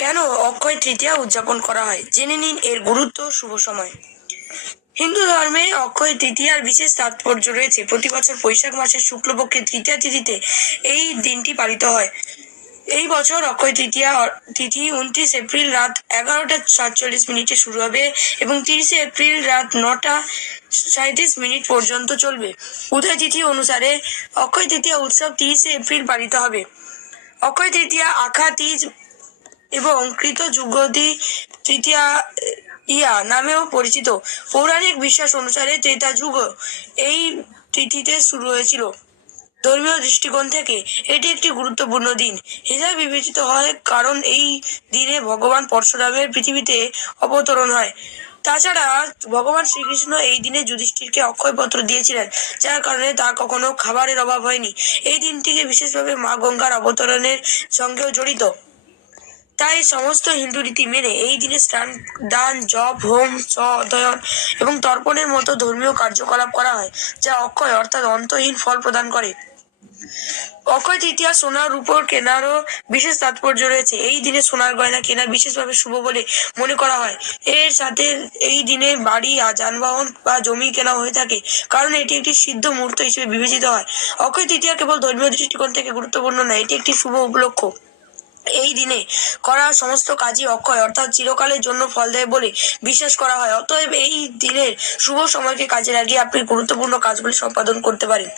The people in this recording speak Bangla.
কেন অক্ষয় তৃতীয়া উদযাপন করা হয়, জেনে নিন এর গুরুত্ব, শুভ সময়। হিন্দু ধর্মে অক্ষয় তৃতীয়ার বিশেষ তাৎপর্য রয়েছে। প্রতি বছর বৈশাখ মাসের শুক্লপক্ষের তৃতীয়া তিথিতে এই দিনটি পালিত হয়। এই বছর অক্ষয় তৃতীয়া তিথি 29 এপ্রিল রাত 11টা 47 মিনিটে শুরু হবে এবং 30 এপ্রিল রাত 9টা 37 মিনিট পর্যন্ত চলবে। উদয় তিথি অনুসারে অক্ষয় তৃতীয়া উৎসব 30 এপ্রিল পালিত হবে। অক্ষয় তৃতীয়া আখা তীজ এবং কৃত যুগদি তৃতীয়া নামেও পরিচিত। পৌরাণিক বিশ্বাস অনুসারে ত্রেতা যুগ এই তিথিতে শুরু হয়েছিল। ধর্মীয় দৃষ্টিকোণ থেকে এটি একটি গুরুত্বপূর্ণ দিন হিসাবে বিবেচিত হয়, কারণ এই দিনে ভগবান পরশুরামের পৃথিবীতে অবতরণ হয়। তাছাড়া ভগবান শ্রীকৃষ্ণ এই দিনে যুধিষ্ঠিরকে অক্ষয়পত্র দিয়েছিলেন, যার কারণে তার কখনো খাবারের অভাব হয়নি। এই দিনটিকে বিশেষভাবে মা গঙ্গার অবতরণের সঙ্গেও জড়িত। তাই সমস্ত হিন্দু রীতি মেনে এই দিনে স্নান, দান, জপ, হোম, অধ্যয়ন এবং তর্পণের মতো ধর্মীয় কার্যকলাপ করা হয়, যা অক্ষয় অর্থাৎ অন্তহীন ফল প্রদান করে। অক্ষয় তৃতীয়া সোনার রূপোর কেনারও বিশেষ তাৎপর্য রয়েছে। এই দিনে সোনার গয়না কেনা বিশেষভাবে শুভ বলে মনে করা হয়। এর সাথে এই দিনে বাড়ি, যানবাহন বা জমি কেনা হয়ে থাকে, কারণ এটি একটি সিদ্ধ মুহূর্ত হিসেবে বিবেচিত হয়। অক্ষয় তৃতীয়া কেবল ধর্মীয় দৃষ্টিকোণ থেকে গুরুত্বপূর্ণ নয়, এটি একটি শুভ উপলক্ষ। এই দিনে করা সমস্ত কাজই অক্ষয় অর্থাৎ চিরকালের জন্য ফল দেয় বলে বিশ্বাস করা হয়। অতএব এই দিনের শুভ সময়কে কাজে লাগিয়ে আপনি গুরুত্বপূর্ণ কাজগুলি সম্পাদন করতে পারেন।